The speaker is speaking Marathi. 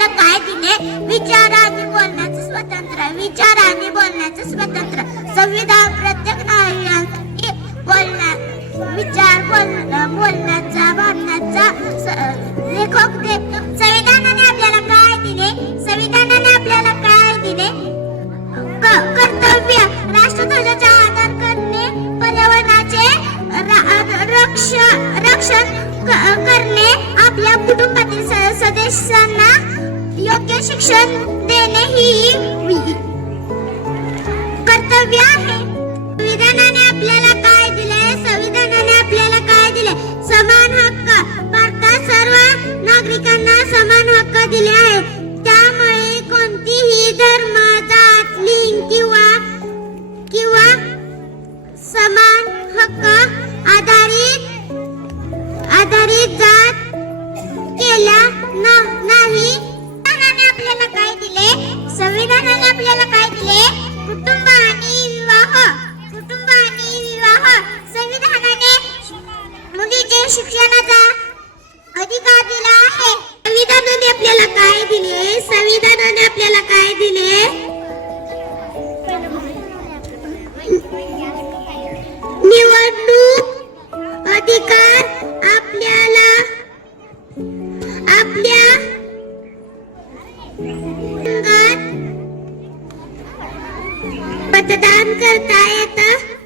आपल्याला काय दिले? विचार आणि बोलण्याचं स्वतंत्र विचाराने बोलण्याचं स्वतंत्र. संविधान प्रत्येक नागरिकांसाठी बोलण्या विचार बोल बोलण्याचा भावण्याचा लेखक देतो. संविधानाने आपल्याला काय दिले? संविधानाने आपल्याला काय दिले? क- कर्तव्य. राष्ट्रध्वजाचा आदर करणे पर्यावरणाचे रक्षण रक्ष रक्षण क- करणे आपल्या कुटुंबातील स- सदस्यांना योग्य शिक्षण देणे ही आपल्याला काय दिले? कुटुंब आणि विवाह. कुटुंब आणि विवाह. संविधानाने मुलीचे शिक्षणाचा अधिकार दिला आहे. संविधानाने आपल्याला काय दिले? संविधानाने आपल्याला काय दिले? निवडणूक अधिकार आपल्याला आपल्या रक्तदान करता येतं?